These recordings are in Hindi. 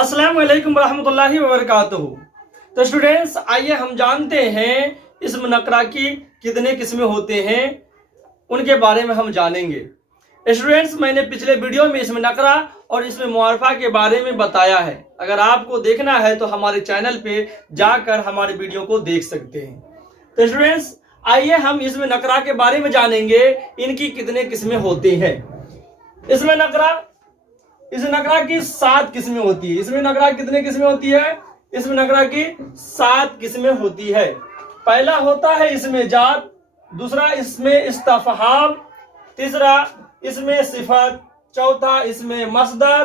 अस्सलाम वालेकुम रहमतुल्लाहि व बरकातुहू। तो स्टूडेंट्स, आइए हम जानते हैं इस्म नकरा की कितने किस्में होते हैं, उनके बारे में हम जानेंगे। स्टूडेंट्स, मैंने पिछले वीडियो में इस्म नकरा और इस्म मुआरफा के बारे में बताया है। अगर आपको देखना है तो हमारे चैनल पे जाकर हमारे वीडियो को देख सकते हैं। तो स्टूडेंट्स, आइए हम इस्म नकरा के बारे में जानेंगे, इनकी कितने किस्में होती हैं। इस्म नकरा की 7 किस्में होती है। इसमें नकरा कितने किस्में होती है? इसमें नकरा की 7 किस्में होती है। पहला होता है इसमें जात, दूसरा इसमें इस्तफहाम, तीसरा इसमें सिफत, चौथा इसमें मसदर,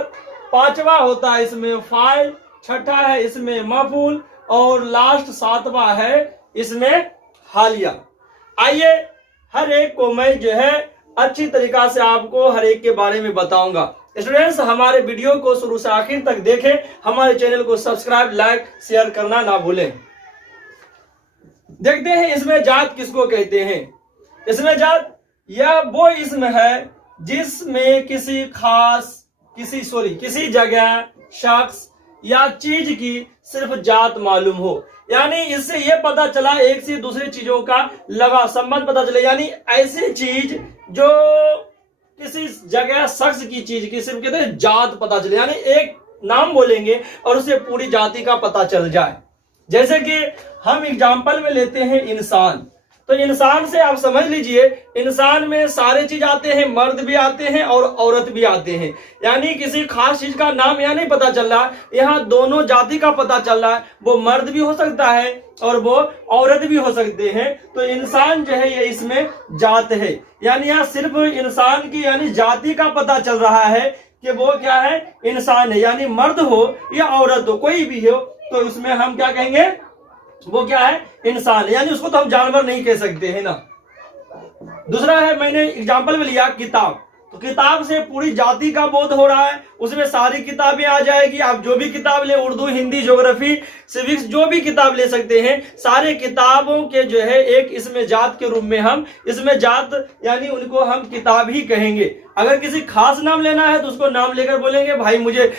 पांचवा होता है इसमें फाइल, छठा है इसमें मफूल और लास्ट 7वां है इसमें हालिया। आइए हर एक को मैं जो है अच्छी तरीका से आपको हर एक के बारे में बताऊंगा। स्टूडेंट्स, हमारे वीडियो को शुरू से आखिर तक देखें, हमारे चैनल को सब्सक्राइब, लाइक, शेयर करना ना भूलें। देखते हैं इसमें जात किसको कहते हैं। इसमें जात यह वो इसम है जिसमें किसी जगह, शख्स या चीज की सिर्फ जात मालूम हो। यानी इससे यह पता चला एक से दूसरी चीजों का लगा संबंध पता चले। यानी ऐसी चीज जो किसी जगह, शख्स की चीज की सिर्फ कहते हैं जात पता चले, यानी एक नाम बोलेंगे और उसे पूरी जाति का पता चल जाए। जैसे कि हम एग्जाम्पल में लेते हैं इंसान। तो इंसान से आप समझ लीजिए, इंसान में सारे चीज आते हैं, मर्द भी आते हैं और औरत भी आते हैं। यानी किसी खास चीज का नाम यहाँ नहीं पता चल रहा, यहाँ दोनों जाति का पता चल रहा है। वो मर्द भी हो सकता है और वो औरत भी हो सकते हैं। तो इंसान जो है ये इसमें जात है। यानी यहाँ सिर्फ इंसान की यानी जाति का पता चल रहा है कि वो क्या है, इंसान है। यानी मर्द हो या औरत हो, कोई भी हो, तो उसमें हम क्या कहेंगे, वो क्या है, इंसान है। यानी उसको तो हम जानवर नहीं कह सकते हैं ना। दूसरा है, मैंने एग्जांपल में लिया किताब। तो किताब से पूरी जाति का बोध हो रहा है, उसमें सारी किताबें आ जाएगी। आप जो भी किताब ले, उर्दू, हिंदी, ज्योग्राफी, सिविक्स, जो भी किताब ले सकते हैं, सारे किताबों के जो है एक इसमें जात के रूप में हम इसमें जात यानी उनको हम किताब ही कहेंगे। अगर किसी खास नाम लेना है तो उसको नाम लेकर बोलेंगे, भाई मुझे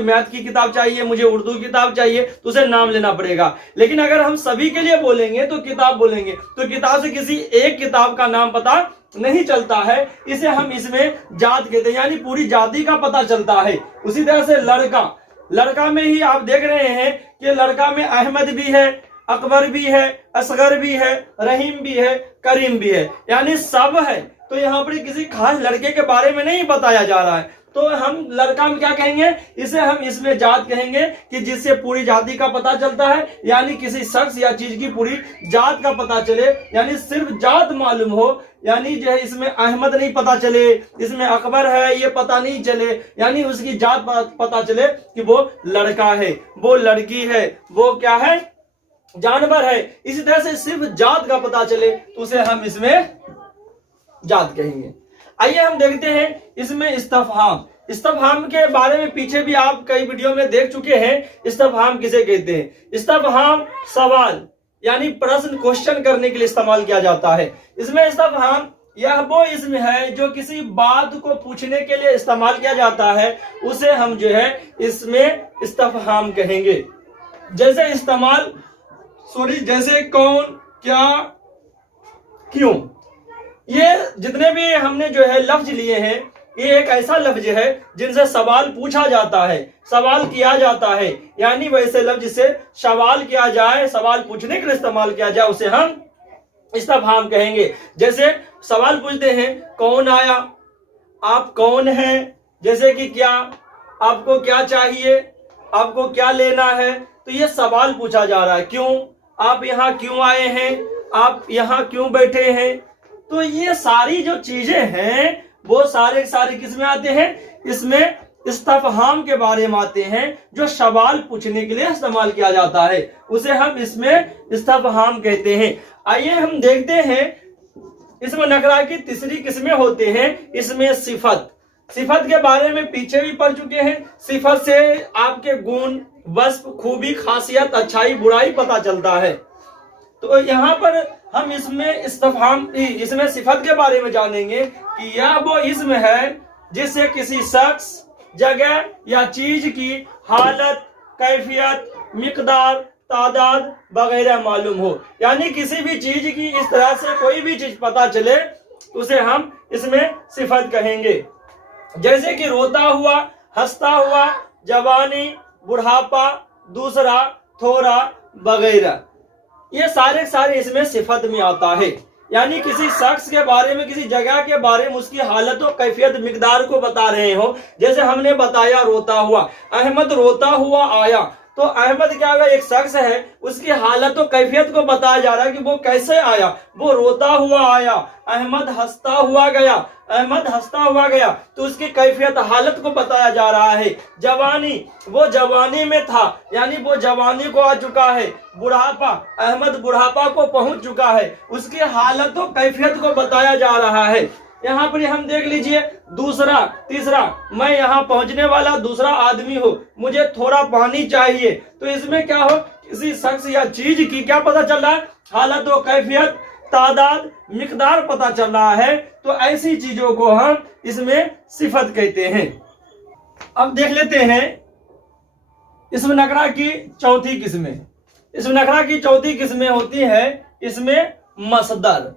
मैथ की किताब चाहिए, मुझे उर्दू की किताब चाहिए, तो उसे नाम लेना पड़ेगा। लेकिन अगर हम सभी के लिए बोलेंगे तो किताब बोलेंगे। तो किताब से किसी एक किताब का नाम पता नहीं चलता है, इसे हम इसमें जात कहते हैं, यानी पूरी जाति का पता चलता है। उसी तरह से लड़का में ही आप देख रहे हैं कि लड़का में अहमद भी है, अकबर भी है, असगर भी है, रहीम भी है, करीम भी है, यानी सब है। तो यहाँ पर किसी खास लड़के के बारे में नहीं बताया जा रहा है। तो हम लड़का में क्या कहेंगे, इसे हम इसमें जात कहेंगे कि जिससे पूरी जाति का पता चलता है। यानी किसी शख्स या चीज की पूरी जात का पता चले, यानी सिर्फ जात मालूम हो। यानी जो है इसमें अहमद नहीं पता चले, इसमें अकबर है ये पता नहीं चले, यानी उसकी जात पता चले कि वो लड़का है, वो लड़की है, वो क्या है, जानवर है। इसी तरह से सिर्फ जात का पता चले तो उसे हम इसमें जात कहेंगे। आइए हम देखते हैं इसमें इस्तफहाम के बारे में पीछे भी आप कई वीडियो में देख चुके हैं। इस्तफहाम किसे कहते हैं? इस्तफहाम सवाल यानी प्रश्न, क्वेश्चन करने के लिए इस्तेमाल किया जाता है। इसमें इस्तफहाम यह वो इसमें है जो किसी बात को पूछने के लिए इस्तेमाल किया जाता है, उसे हम जो है इसमें इस्तफहाम कहेंगे। जैसे कौन, क्या, क्यों, ये जितने भी हमने जो है लफ्ज लिए हैं, ये एक ऐसा लफ्ज है जिनसे सवाल पूछा जाता है, सवाल किया जाता है। यानी वैसे लफ्ज जिससे सवाल किया जाए, सवाल पूछने के लिए इस्तेमाल किया जाए, उसे हम इस्तफहाम कहेंगे। जैसे सवाल पूछते हैं, कौन आया, आप कौन हैं, जैसे कि क्या, आपको क्या चाहिए, आपको क्या लेना है। तो ये सवाल पूछा जा रहा है। क्यों, आप यहाँ क्यों आए हैं, आप यहाँ क्यों बैठे हैं। तो ये सारी जो चीजें हैं वो सारे किस में आते हैं, इसमें इस्तफहाम के बारे में आते हैं, जो सवाल पूछने के लिए इस्तेमाल किया जाता है, उसे हम इसमें इस्तफहाम कहते हैं। आइए हम देखते हैं इसमें नकरा की तीसरी किस्में होते हैं। इसमें सिफत के बारे में पीछे भी पढ़ चुके हैं। सिफत से आपके गुण, वस्फ, खूबी, खासियत, अच्छाई, बुराई पता चलता है। तो यहाँ पर हम इसमें सिफत के बारे में जानेंगे कि यह वो इसम है जिससे किसी शख्स, जगह या चीज की हालत, कैफियत, मिकदार, तादाद वगैरह मालूम हो। यानी किसी भी चीज की इस तरह से कोई भी चीज पता चले उसे हम इसमें सिफत कहेंगे। जैसे कि रोता हुआ, हंसता हुआ, जवानी, बुढ़ापा, दूसरा, थोड़ा वगैरह, ये सारे इसमें सिफत में आता है। यानी किसी शख्स के बारे में, किसी जगह के बारे में उसकी हालत और कैफियत, मिकदार को बता रहे हो। जैसे हमने बताया रोता हुआ, अहमद रोता हुआ आया, तो अहमद क्या होगा, एक शख्स है, उसकी हालत और कैफियत को बताया जा रहा है कि वो कैसे आया, वो रोता हुआ आया। अहमद हंसता हुआ गया, अहमद हंसता हुआ गया, तो उसकी कैफियत, हालत को बताया जा रहा है। जवानी, वो जवानी में था, यानी वो जवानी को आ चुका है। बुढ़ापा, अहमद बुढ़ापा को पहुंच चुका है, उसकी हालत और कैफियत को बताया जा रहा है। यहाँ पर हम देख लीजिए, दूसरा, तीसरा, मैं यहाँ पहुंचने वाला दूसरा आदमी हूँ, मुझे थोड़ा पानी चाहिए। तो इसमें क्या हो, किसी शख्स या चीज की क्या पता चल रहा है, हालत और कैफियत, तादाद, मिकदार पता चल रहा है। तो ऐसी चीजों को हम इसमें सिफत कहते हैं। अब देख लेते हैं इसमें नकरा की चौथी किस्में। इसमें नकरा की चौथी किस्में होती है इसमें मसदर।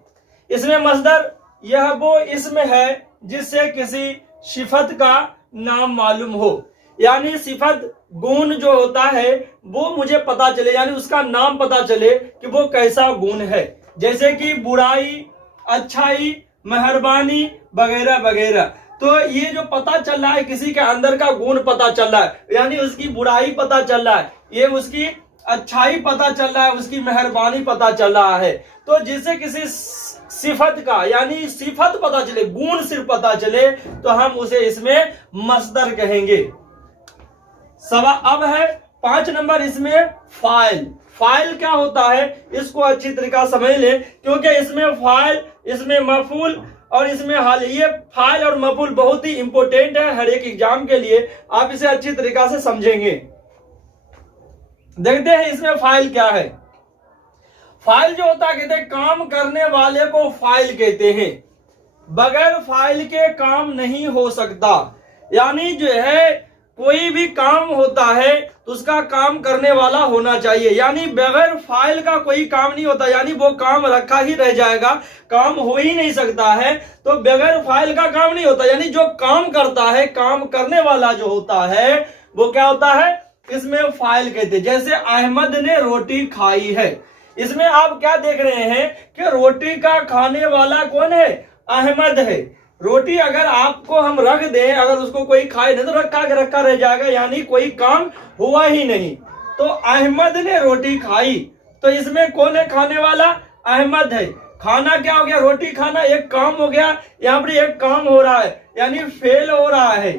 इसमें मसदर यह वो इसमें है जिससे किसी सिफत का नाम मालूम हो। यानी सिफत, गुण जो होता है वो मुझे पता चले, यानी उसका नाम पता चले कि वो कैसा गुण है। जैसे कि बुराई, अच्छाई, मेहरबानी वगैरह वगैरह। तो ये जो पता चल रहा है, किसी के अंदर का गुण पता चल रहा है, यानी उसकी बुराई पता चल रहा है, ये उसकी अच्छाई पता चल रहा है, उसकी मेहरबानी पता चल रहा है। तो जिससे किसी सिफत का, यानी सिफत पता चले, गुण सिर्फ पता चले, तो हम उसे इसमें मसदर कहेंगे। अब है 5 नंबर इसमें फाइल। फाइल क्या होता है, इसको अच्छी तरीका समझ ले, क्योंकि इसमें फाइल, इसमें मफूल और इसमें हाल, ये फाइल और मफूल बहुत ही इंपॉर्टेंट है हर एक एग्जाम के लिए। आप इसे अच्छी तरीका से समझेंगे। देखते हैं इसमें फाइल क्या है। फाइल जो होता है, कहते हैं काम करने वाले को फाइल कहते हैं। बगैर फाइल के काम नहीं हो सकता। यानी जो है कोई भी काम होता है तो उसका काम करने वाला होना चाहिए, यानी बगैर फाइल का कोई काम नहीं होता, यानी वो काम रखा ही रह जाएगा, काम हो ही नहीं सकता है। तो बगैर फाइल का काम नहीं होता, यानी जो काम करता है, काम करने वाला जो होता है वो क्या होता है, इसमें फाइल कहते हैं। जैसे अहमद ने रोटी खाई है, इसमें आप क्या देख रहे हैं कि रोटी का खाने वाला कौन है, अहमद है। रोटी अगर आपको हम रख दें, अगर उसको कोई खाए नहीं तो रखा के रखा रह जाएगा, यानी कोई काम हुआ ही नहीं। तो अहमद ने रोटी खाई, तो इसमें कौन है खाने वाला, अहमद है। खाना क्या हो गया, रोटी खाना एक काम हो गया, यहाँ पर एक काम हो रहा है, यानी फेल हो रहा है।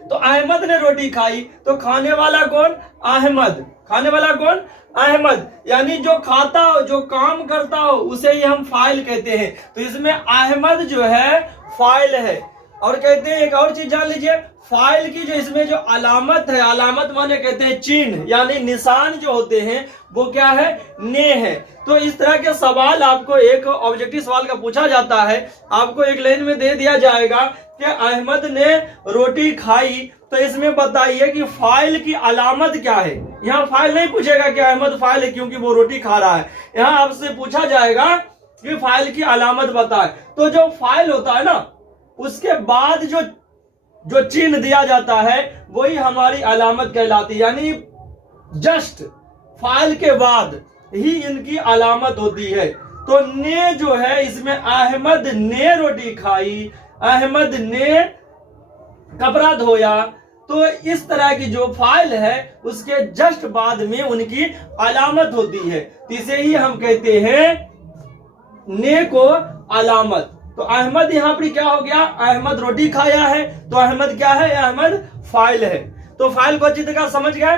तो अहमद ने रोटी खाई, तो खाने वाला कौन, अहमद। खाने वाला कौन, अहमद। यानी जो खाता हो, जो काम करता हो, उसे ही हम फाइल कहते हैं। तो इसमें अहमद जो है फाइल है। और कहते हैं एक और चीज जान लीजिए, फाइल की जो इसमें जो अलामत है, अलामत माने कहते हैं चिन्ह, यानी निशान जो होते हैं वो क्या है, ने है। तो इस तरह के सवाल आपको एक ऑब्जेक्टिव सवाल का पूछा जाता है, आपको एक लाइन में दे दिया जाएगा कि अहमद ने रोटी खाई, तो इसमें बताइए कि फाइल की अलामत क्या है। यहाँ फाइल नहीं पूछेगा कि अहमद फाइल है क्योंकि वो रोटी खा रहा है, यहाँ आपसे पूछा जाएगा कि फाइल की अलामत बताए। तो जो फाइल होता है ना, उसके बाद जो चिन्ह दिया जाता है वही हमारी अलामत कहलाती है। यानी जस्ट फाइल के बाद ही इनकी अलामत होती है। तो ने जो है इसमें अहमद ने रोटी खाई, अहमद ने कपड़ा धोया, तो इस तरह की जो फाइल है उसके जस्ट बाद में उनकी अलामत होती है। इसे ही हम कहते हैं ने को अलामत। तो अहमद यहाँ पर क्या हो गया, अहमद रोटी खाया है, तो अहमद क्या है, अहमद फाइल है। तो फाइल को अच्छी तरह समझ गए,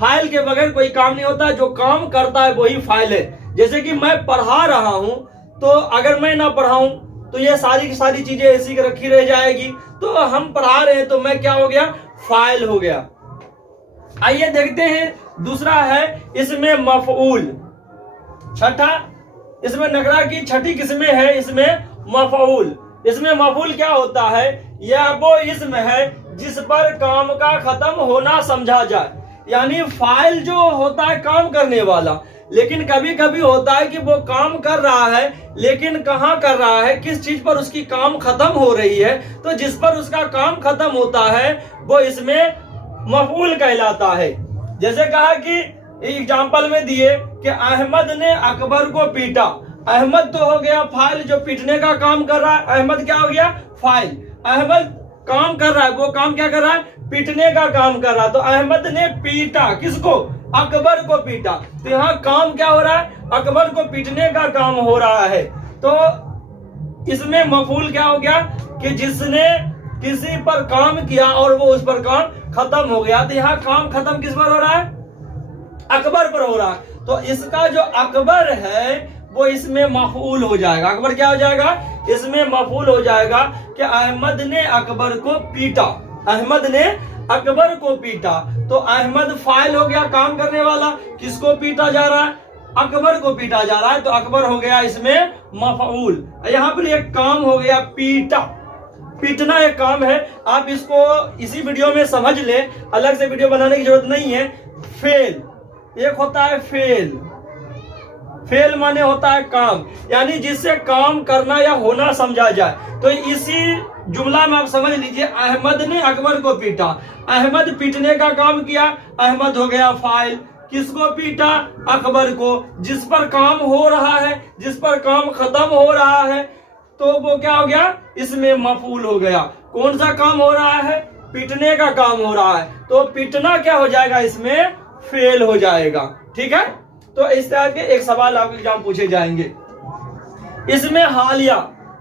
फाइल के बगैर कोई काम नहीं होता, जो काम करता है वही फाइल है। जैसे कि मैं पढ़ा रहा हूं, तो अगर मैं ना पढ़ाऊं तो ये सारी की सारी चीजें ऐसी रखी रह जाएगी। तो हम पढ़ा रहे हैं तो मैं क्या हो गया, फाइल हो गया। आइए देखते हैं दूसरा है इसमें मफऊल। छठा, इसमें नकरा की छठी किस्में है इसमें मफऊल। इसमें मफऊल क्या होता है, यह वो इसम है जिस पर काम का खत्म होना समझा जाए। यानी फाइल जो होता है काम करने वाला, लेकिन कभी कभी होता है कि वो काम कर रहा है लेकिन कहाँ कर रहा है, किस चीज पर उसकी काम खत्म हो रही है, तो जिस पर उसका काम खत्म होता है वो इसमें मफूल कहलाता है। जैसे कहा कि एग्जाम्पल में दिए कि अहमद ने अकबर को पीटा। अहमद तो हो गया फाइल जो पीटने का काम कर रहा है, अहमद क्या हो गया फाइल। अहमद काम कर रहा है, वो काम क्या कर रहा है, पीटने का काम कर रहा है। तो अहमद ने पीटा किसको, अकबर को पीटा। तो यहाँ काम क्या हो रहा है, अकबर को पीटने का काम हो रहा है। तो इसमें मफूल क्या हो गया कि जिसने किसी पर काम किया और वो उस पर काम खत्म हो गया। तो यहाँ काम खत्म किस पर हो रहा है, अकबर पर हो रहा है। तो इसका जो अकबर है वो इसमें मफूल हो जाएगा। अकबर क्या हो जाएगा, इसमें मफूल हो जाएगा कि अहमद ने अकबर को पीटा। अहमद ने अकबर को पीटा, तो अहमद फाइल हो गया काम करने वाला, किसको पीटा जा रहा है, अकबर को पीटा जा रहा है। तो अकबर हो गया इसमें मफऊल। यहाँ पर एक काम हो गया पीटा, पीटना एक काम है। आप इसको इसी वीडियो में समझ ले, अलग से वीडियो बनाने की जरूरत नहीं है। फेल एक होता है फेल, फेल माने होता है काम, यानी जिससे काम करना या होना समझा जाए। तो इसी जुमला में आप समझ लीजिए, अहमद ने अकबर को पीटा, अहमद पीटने का काम किया, अहमद हो गया फाइल। किसको पीटा, अकबर को। जिस पर काम हो रहा है, जिस पर काम खत्म हो रहा है, तो वो क्या हो गया, इसमें मफूल हो गया। कौन सा काम हो रहा है, पीटने का काम हो रहा है। तो पीटना क्या हो जाएगा, इसमें फेल हो जाएगा। ठीक है, तो इस तरह के एक सवाल आपके एग्जाम पूछे जाएंगे। इसमें हालिया,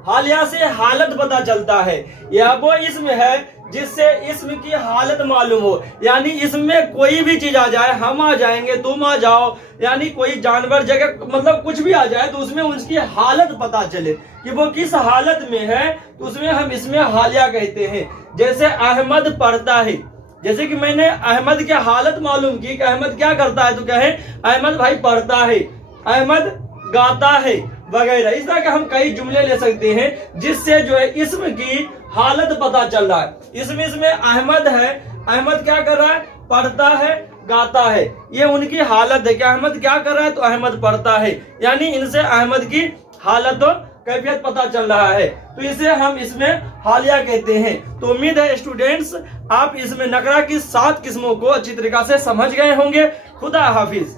हालिया से हालत पता चलता है। यह वो इसम है जिससे इसम की हालत मालूम हो। यानी इसमें कोई भी चीज आ जाए, हम आ जाएंगे, तुम आ जाओ, यानी कोई जानवर जगह मतलब कुछ भी आ जाए तो उसमें उसकी हालत पता चले कि वो किस हालत में है, तो उसमें हम इसमें हालिया कहते हैं। जैसे अहमद पढ़ता है, जैसे कि मैंने अहमद की हालत मालूम की कि अहमद क्या करता है, तो कहे अहमद भाई पढ़ता है, अहमद गाता है वगैरह। इस तरह के हम कई जुमले ले सकते हैं जिससे जो है इसम की हालत पता चल रहा है। इसमें अहमद है, अहमद क्या कर रहा है, पढ़ता है, गाता है, ये उनकी हालत है कि अहमद क्या कर रहा है, तो अहमद पढ़ता है। यानी इनसे अहमद की हालत और कैफियत पता चल रहा है, तो इसे हम इसमें हालिया कहते हैं। तो उम्मीद है स्टूडेंट्स आप इसमें नकरा की 7 किस्मों को अच्छी तरीके से समझ गए होंगे। खुदा हाफिज।